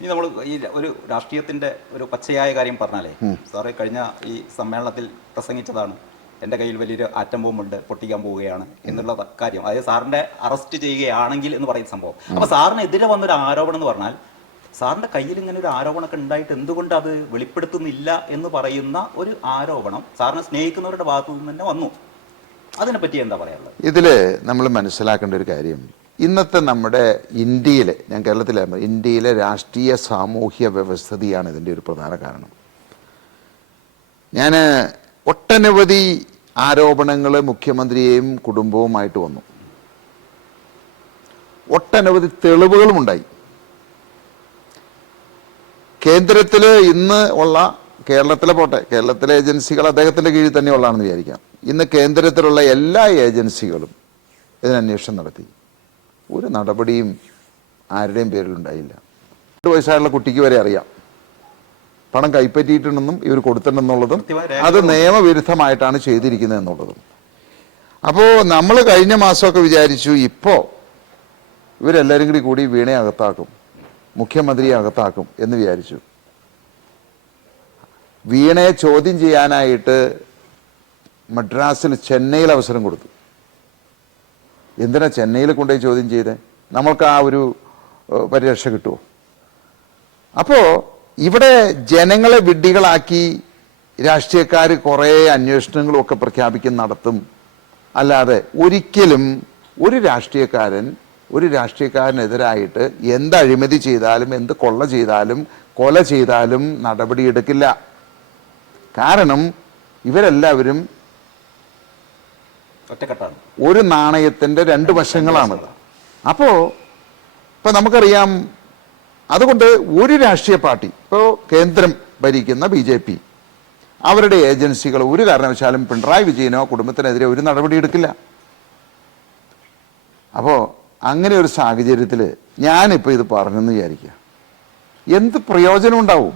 ഇനി നമ്മൾ ഈ ഒരു രാഷ്ട്രീയത്തിൻ്റെ ഒരു പച്ചയായ കാര്യം പറഞ്ഞാലേ, സാറ് കഴിഞ്ഞ ഈ സമ്മേളനത്തിൽ പ്രസംഗിച്ചതാണ്, എൻ്റെ കയ്യിൽ വലിയൊരു ആറ്റം ബോംബുണ്ട്, പൊട്ടിക്കാൻ പോവുകയാണ് എന്നുള്ള കാര്യം. അതായത് സാറിൻ്റെ അറസ്റ്റ് ചെയ്യുകയാണെങ്കിൽ എന്ന് പറയുന്ന സംഭവം. അപ്പോൾ സാറിനെതിരെ വന്നൊരു ആരോപണം എന്ന് പറഞ്ഞാൽ, സാറിൻ്റെ കയ്യിൽ ഇങ്ങനെ ഒരു ആരോപണമൊക്കെ ഉണ്ടായിട്ട് എന്തുകൊണ്ട് അത് വെളിപ്പെടുത്തുന്നില്ല എന്ന് പറയുന്ന ഒരു ആരോപണം സാറിനെ സ്നേഹിക്കുന്നവരുടെ ഭാഗത്തു നിന്ന് തന്നെ വന്നു. അതിനെപ്പറ്റി എന്താ പറയാനുള്ളത്? ഇതിൽ നമ്മൾ മനസ്സിലാക്കേണ്ട ഒരു കാര്യം, ഇന്നത്തെ നമ്മുടെ ഇന്ത്യയിലെ, ഞാൻ കേരളത്തിലാകുമ്പോൾ ഇന്ത്യയിലെ രാഷ്ട്രീയ സാമൂഹ്യ വ്യവസ്ഥിതിയാണ് ഇതിൻ്റെ ഒരു പ്രധാന കാരണം. ഞാൻ ഒട്ടനവധി ആരോപണങ്ങൾ മുഖ്യമന്ത്രിയെയും കുടുംബവുമായിട്ട് വന്നു. ഒട്ടനവധി തെളിവുകളും ഉണ്ടായി. കേന്ദ്രത്തിൽ ഇന്ന് ഉള്ള, കേരളത്തിലെ പോട്ടെ, കേരളത്തിലെ ഏജൻസികൾ അദ്ദേഹത്തിൻ്റെ കീഴിൽ തന്നെ ഉള്ളതാണെന്ന് വിചാരിക്കാം. ഇന്ന് കേന്ദ്രത്തിലുള്ള എല്ലാ ഏജൻസികളും ഇതിന് അന്വേഷണം നടത്തി. ഒരു നടപടിയും ആരുടെയും പേരിലുണ്ടായില്ല. 2 വയസ്സായുള്ള കുട്ടിക്ക് വരെ അറിയാം പണം കൈപ്പറ്റിയിട്ടുണ്ടെന്നും ഇവർ കൊടുത്തിട്ടുണ്ടെന്നുള്ളതും അത് നിയമവിരുദ്ധമായിട്ടാണ് ചെയ്തിരിക്കുന്നത് എന്നുള്ളതും. അപ്പോൾ നമ്മൾ കഴിഞ്ഞ മാസമൊക്കെ വിചാരിച്ചു ഇപ്പോൾ ഇവരെല്ലാവരും കൂടി വീണയെ അകത്താക്കും, മുഖ്യമന്ത്രിയെ അകത്താക്കും എന്ന് വിചാരിച്ചു. വീണയെ ചോദ്യം ചെയ്യാനായിട്ട് മദ്രാസിൽ, ചെന്നൈയിൽ അവസരം കൊടുത്തു. എന്തിനാ ചെന്നൈയിൽ കൊണ്ടുപോയി ചോദ്യം ചെയ്തേ? നമ്മൾക്ക് ആ ഒരു പരിരക്ഷ കിട്ടുമോ? അപ്പോൾ ഇവിടെ ജനങ്ങളെ വിഡ്ഢികളാക്കി രാഷ്ട്രീയക്കാർ കുറേ അന്വേഷണങ്ങളും ഒക്കെ നടത്തും. അല്ലാതെ ഒരിക്കലും ഒരു രാഷ്ട്രീയക്കാരനെതിരായിട്ട് എന്ത് അഴിമതി ചെയ്താലും, എന്ത് കൊല ചെയ്താലും നടപടിയെടുക്കില്ല. കാരണം ഇവരെല്ലാവരും ഒരു നാണയത്തിന്റെ 2 വശങ്ങളാണ്. ഇപ്പൊ നമുക്കറിയാം, അതുകൊണ്ട് ഒരു രാഷ്ട്രീയ പാർട്ടി, ഇപ്പോൾ കേന്ദ്രം ഭരിക്കുന്ന BJP, അവരുടെ ഏജൻസികൾ ഒരു കാരണവശാലും പിണറായി വിജയനോ കുടുംബത്തിനെതിരെ ഒരു നടപടി എടുക്കില്ല. അപ്പോൾ അങ്ങനെ ഒരു സാഹചര്യത്തിൽ ഞാനിപ്പോൾ ഇത് പറഞ്ഞെന്ന് വിചാരിക്കുക, എന്ത് പ്രയോജനം ഉണ്ടാവും?